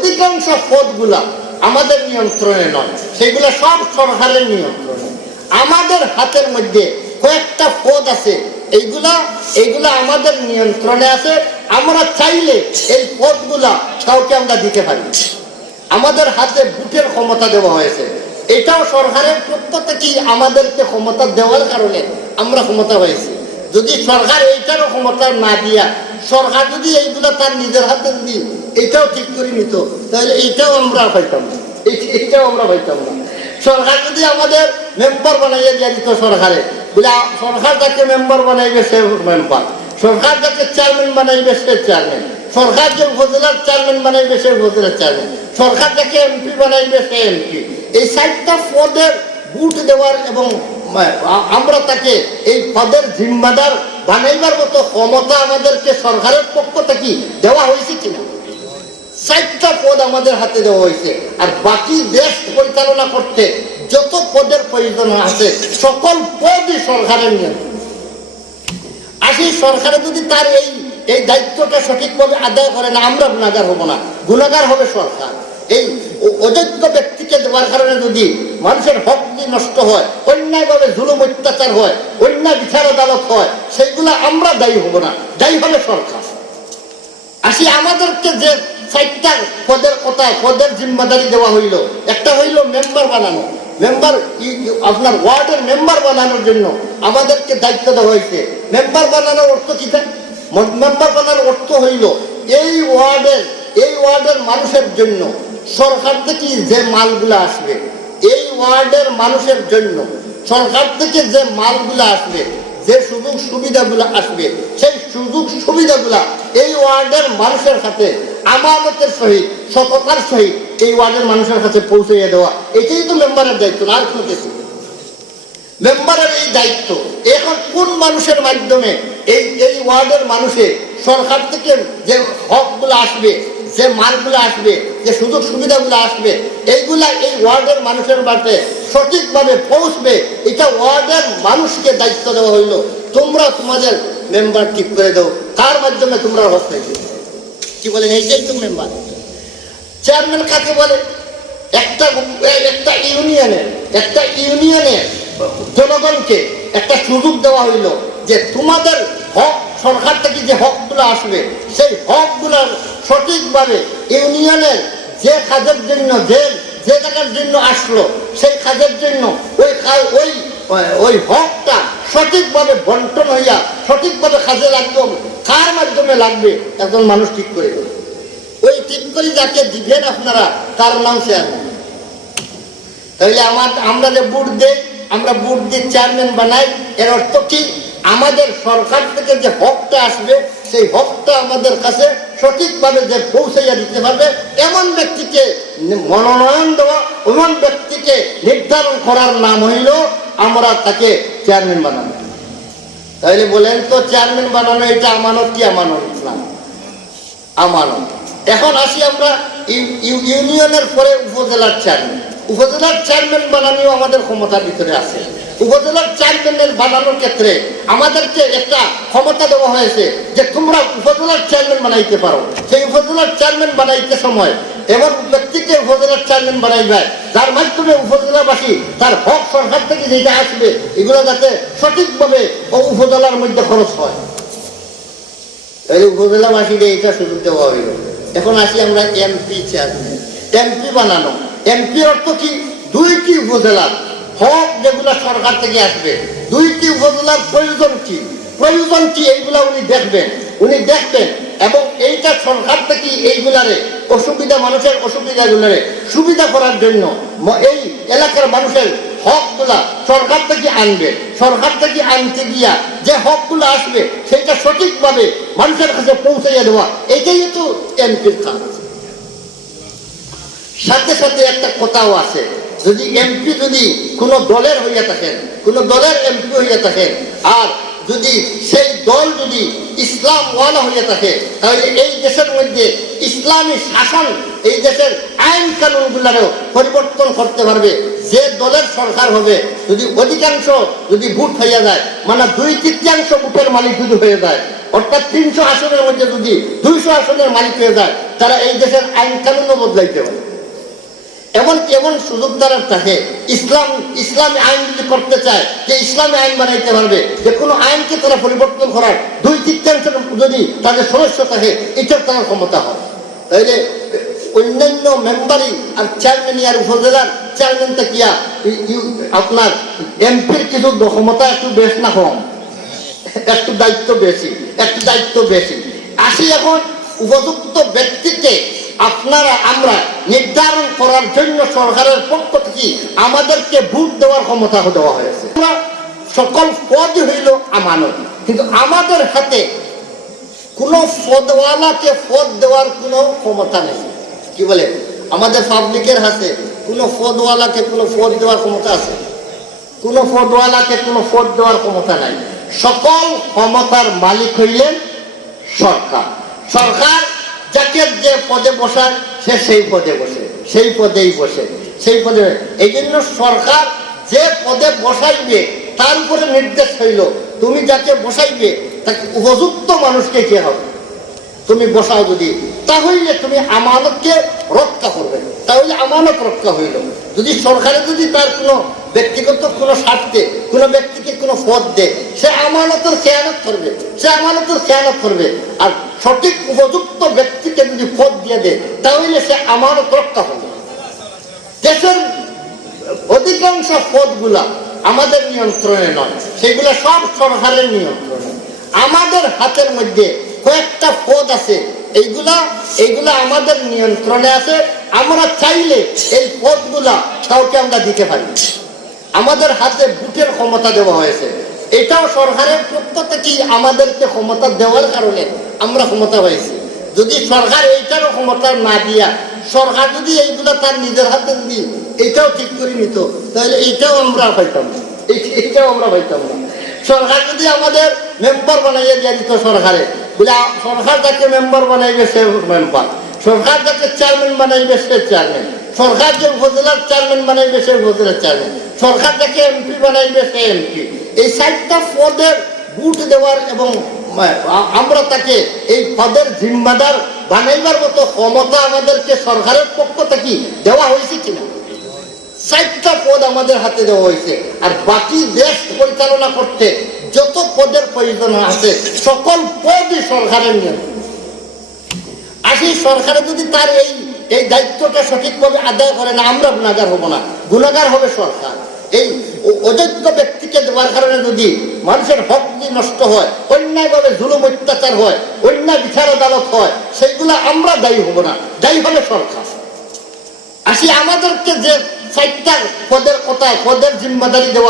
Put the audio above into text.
অধিকাংশ পদগুলা আমাদের নিয়ন্ত্রণে নয়। সেগুলো সব সরকারের নিয়ন্ত্রণে। আমাদের হাতের মধ্যে কয়েকটা পদ আছে। এইগুলা এইগুলা আমাদের নিয়ন্ত্রণে আছে। আমরা চাইলে এই পদগুলা কাউকে আমরা দিতে পারি। আমাদের হাতে বুটের ক্ষমতা দেওয়া হয়েছে। এটাও সরকারের পক্ষ থেকেই আমাদেরকে ক্ষমতা দেওয়ার কারণে আমরা ক্ষমতা হয়েছি। যদি সরকার এইটারও ক্ষমতা না দিয়া, সরকার যদি এইগুলা তার নিজের হাতে যদি এটাও ঠিক করে নিত, তাহলে এইটাও আমরা পাইতাম না। এই- এইটাও আমরা পাইতাম না। সরকার যদি আমাদের মেম্বার বানাইয়া দিয়া দিত সরকারে, বলে সরকার যাকে মেম্বার বানাইবে সে মেম্বার সরকার যাকে চেয়ারম্যান বানাইবে সে চেয়ারম্যান সরকার যে উপজেলার চেয়ারম্যান বানাইবে সে উপজেলার চেয়ারম্যান সরকার যাকে এমপি বানাইবে সে এমপি এই চারটা পদের বুট দেওয়ার এবং আমরা তাকে এই পদের জিম্মাদার বানাইবার মতো ক্ষমতা আমাদেরকে সরকারের পক্ষ থেকে দেওয়া হয়েছে কিনা? চারটা পদ আমাদের হাতে দেওয়া হয়েছে। আর বাকি দেশ পরিচালনা করতে যত পদের প্রয়োজন আছে, সকল পদই সরকারের নিয়ন্ত্রণ আসি, সরকারে যদি তার এই এই দায়িত্বটা সঠিকভাবে আদায় করে না, আমরা গুণাগার হব না। গুণাগার হবে সরকার। এই অযোগ্য ব্যক্তিকে দেওয়ার কারণে যদি মানুষের হক নষ্ট হয়, অন্যায়ভাবে জুলুম, অত্যাচার হয়, অন্যায় বিচার আদালত হয়, সেইগুলো আমরা দায়ী হব না। দায়ী হবে সরকার। আসি আমাদেরকে যে চারটা পদের কথা, পদের জিম্মাদারি দেওয়া হইল, একটা হইল মেম্বার বানানো। মেম্বার আপনার ওয়ার্ডের মেম্বার বানানোর জন্য আমাদেরকে দায়িত্ব দেওয়া হয়েছে। মেম্বার বানানোর অর্থ কি মেম্বার বানানোর অর্থ হইল, এই ওয়ার্ডের এই ওয়ার্ডের মানুষের জন্য সরকার থেকে যে মালগুলো আসবে, এই ওয়ার্ডের মানুষের জন্য সরকার থেকে যে মালগুলো আসবে, যে সুযোগ সুবিধাগুলো আসবে, সেই সুযোগ সুবিধাগুলা এই ওয়ার্ডের মানুষের কাছে আমানতের সহিত, সততার সহিত এই ওয়ার্ডের মানুষের কাছে পৌঁছে দেওয়া। এটাই তো মেম্বারের দায়িত্ব, আর কোনো কিছু মেম্বারের এই দায়িত্ব, এখন কোন মানুষের মাধ্যমে এই এই ওয়ার্ডের মানুষে সরকার থেকে যে হকগুলো আসবে যে মালগুলো আসবে, যে সুযোগ সুবিধাগুলো আসবে, এইগুলা এই ওয়ার্ডের মানুষের বাড়িতে সঠিকভাবে পৌঁছবে, এটা ওয়ার্ডের মানুষকে দায়িত্ব দেওয়া হইল। তোমরা তোমাদের মেম্বার ঠিক করে দাও, তার মাধ্যমে তোমরা পাইবে কি বলেন এইটাই তো মেম্বার চেয়ারম্যান কাকে বলে? একটা একটা ইউনিয়নে একটা ইউনিয়নে জনগণকে একটা সুযোগ দেওয়া হইল যে তোমাদের হক সরকার থেকে যে হকগুলো আসবে, সেই হকগুলোর সঠিকভাবে ইউনিয়নের যে কাজের জন্য যে যে জায়গার জন্য আসলো, সেই কাজের জন্য ওই ওই ওই হকটা সঠিকভাবে বন্টন হইয়া, সঠিকভাবে কাজে লাগবে কার মাধ্যমে লাগবে, একজন মানুষ ঠিক করে দেবে ওই ঠিক করে যাকে দিবেন আপনারা, তার নাম চেয়ারম্যান তাহলে আমার, আমরা যে বুট দেই, আমরা বুট দিয়ে চেয়ারম্যান বানাই, এর অর্থ কি? আমাদের সরকার থেকে যে হকটা আসবে, সেই হকটা আমাদের কাছে সঠিকভাবে যে পৌঁছাইয়া দিতে পারবে, এমন ব্যক্তিকে মনোনয়ন দেওয়া, এমন ব্যক্তিকে নির্ধারণ করার নাম হইল আমরা তাকে চেয়ারম্যান বানানো তাহলে বলেন তো, চেয়ারম্যান বানানো এটা আমানত কি আমানত? না, আমানত। এখন আসি আমরা ইউ- ইউ- ইউনিয়নের পরে উপজেলার চেয়ারম্যান। উপজেলার চেয়ারম্যান বানানোও আমাদের ক্ষমতার ভিতরে আছে। উপজেলার চেয়ারম্যানের বানানোর ক্ষেত্রে আমাদেরকে একটা ক্ষমতা দেওয়া হয়েছে যে তোমরা উপজেলার চেয়ারম্যান বানাইতে পারো। সেই উপজেলার চেয়ারম্যান বানাইতে সময় এমন ব্যক্তিকে উপজেলার চেয়ারম্যান বানাইবে, যার মাধ্যমে উপজেলাবাসী তার হক সরকার থেকে যেটা আসবে, এগুলো যাতে সঠিকভাবে উপজেলার মধ্যে খরচ হয়। এই উপজেলাবাসীকে এটা সুযোগ দেওয়া হইল। এখন আসি আমরা এমপি চেয়ারম্যান এমপি বানানো। এমপি অর্থ কি? দুইটি উপজেলার হক যেগুলা সরকার থেকে আসবে। দুইটি উপজেলার প্রয়োজন কি? প্রয়োজন কি এইগুলা উনি দেখবেন। উনি দেখবেন এবং এইটা সরকার থেকে এইগুলারে, অসুবিধা মানুষের অসুবিধাগুলারে সুবিধা করার জন্য এই এলাকার মানুষের হকগুলা সরকার থেকে আনবে। সরকার থেকে আনতে গিয়া যে হকগুলো আসবে সেটা সঠিকভাবে মানুষের কাছে পৌঁছাইয়া দেওয়া, এটাই তো এমপির কাজ। সাথে সাথে একটা কথাও আছে। যদি এমপি যদি কোনো দলের হইয়া থাকেন কোনো দলের এমপি হইয়া থাকেন আর যদি সেই দল যদি ইসলাম ওয়ালা হইয়া থাকে, তাহলে এই দেশের মধ্যে ইসলামী শাসন, এই দেশের আইন কানুনগুলোরও পরিবর্তন করতে পারবে। যে দলের সরকার হবে, যদি অধিকাংশ যদি ভোট হইয়া যায় মানে দুই তৃতীয়াংশ ভোটের মালিক যদি হয়ে যায়, অর্থাৎ তিনশো আসনের মধ্যে যদি দুইশো আসনের মালিক হয়ে যায়, তারা এই দেশের আইন কানুনও বদলাইতে পারে। এমন এমন সুযোগ দ্বারা থাকে, ইসলাম, ইসলামী আইন যদি করতে চায়, যে ইসলামী আইন বানাইতে পারবে, যে কোনো আইনকে তারা পরিবর্তন করার দুই তৃতীয়াংশের যদি তাদের সমস্যা থাকে এটার তার ক্ষমতা হয়। তাইলে, অন্যান্য মেম্বারই আর চেয়ারম্যান আর উপজেলার চেয়ারম্যান কিয়া? আপনার এমপির কিছু ক্ষমতা একটু বেশ না কম। একটু দায়িত্ব বেশি, একটু দায়িত্ব বেশি। আসি এখন উপযুক্ত ব্যক্তিকে আপনারা আমরা নির্ধারণ করার জন্য সরকারের পক্ষ থেকে আমাদেরকে ভোট দেওয়ার ক্ষমতা দেওয়া হয়েছে। সকল পদ হইল আমানত। কিন্তু আমাদের হাতে কোনো পদওয়ালাকে পদ দেওয়ার কোনো ক্ষমতা নেই। কি বলে? আমাদের পাবলিকের হাতে কোনো পদওয়ালাকে কোনো পদ দেওয়ার ক্ষমতা আছে? কোনো পদওয়ালাকে কোনো পদ দেওয়ার ক্ষমতা নাই। সকল ক্ষমতার মালিক হইলেন সরকার। সরকার যাকে যে পদে বসায়, সে সেই পদে বসে, সেই পদেই বসে, সেই পদে এই জন্য সরকার যে পদে বসাইবে, তার উপরে নির্দেশ হইল, তুমি যাকে বসাইবে, তাকে উপযুক্ত মানুষকে কে হবে? তুমি বসাও যদি, তাহলে তুমি আমানতকে রক্ষা করবে। তাহলে আমানত রক্ষা হইল। যদি সরকারে যদি তার কোনো ব্যক্তিগত কোনো স্বার্থে, কোনো ব্যক্তিকে কোনো পদ দেয়, সে আমানতের খেয়ানত করবে, সে আমানতের খেয়ানত করবে। আর সঠিক উপযুক্ত ব্যক্তিকে যদি পদ দিয়ে দেয়, তাহলে সে আমানত রক্ষা করবে। দেশের অধিকাংশ পদগুলা আমাদের নিয়ন্ত্রণে নয়, সেগুলো সব সরকারের নিয়ন্ত্রণে। আমাদের হাতের মধ্যে কয়েকটা পদ আছে। এইগুলা এইগুলা আমাদের নিয়ন্ত্রণে আছে। আমরা চাইলে এই পদগুলা কাউকে আমরা দিতে পারি। আমাদের হাতে বুটের ক্ষমতা দেওয়া হয়েছে। এটাও সরকারের পক্ষ থেকেই আমাদেরকে ক্ষমতা দেওয়ার কারণে আমরা ক্ষমতা পাইছি। যদি সরকার এইটারও ক্ষমতা না দিয়া, সরকার যদি এইগুলা তার নিজের হাতে যদি এটাও ঠিক করে নিত, তাহলে এইটাও আমরা পাইতাম না। এইটাও আমরা পাইতাম না। সরকার যদি আমাদের মেম্বার বানাইয়া দিয়ে দিত সরকারে, বলে সরকার যাকে মেম্বার বানাইবে সে মেম্বার সরকার যাকে চেয়ারম্যান বানাইবে সে চেয়ারম্যান সরকার যে উপজেলার চেয়ারম্যান বানাইবে সে উপজেলার চেয়ারম্যান সরকার যাকে এমপি বানাইবে সে এমপি এই চারটা পদের বুট দেওয়ার এবং আমরা তাকে এই পদের জিম্মাদার বানাইবার মতো ক্ষমতা আমাদেরকে সরকারের পক্ষ থেকে দেওয়া হয়েছে কিনা? চারটা পদ আমাদের হাতে দেওয়া হয়েছে। আর বাকি দেশ পরিচালনা করতে যত পদের প্রয়োজন আছে, সকল পদই সরকারের আর সেই সরকারে যদি তার এই এই দায়িত্বটা সঠিকভাবে আদায় করে না, আমরা গুণাগার হব না। গুণাগার হবে সরকার। এই অযোগ্য ব্যক্তিকে দেওয়ার কারণে যদি মানুষের হক নষ্ট হয়, অন্যায়ভাবে জুলুম অত্যাচার হয়, অন্যায় বিচার আদালত হয়, সেইগুলো আমরা দায়ী হব না। দায়ী হবে সরকার। আসি আমাদেরকে যে চারটা পদের কোথায় পদের জিম্মাদারি দেওয়া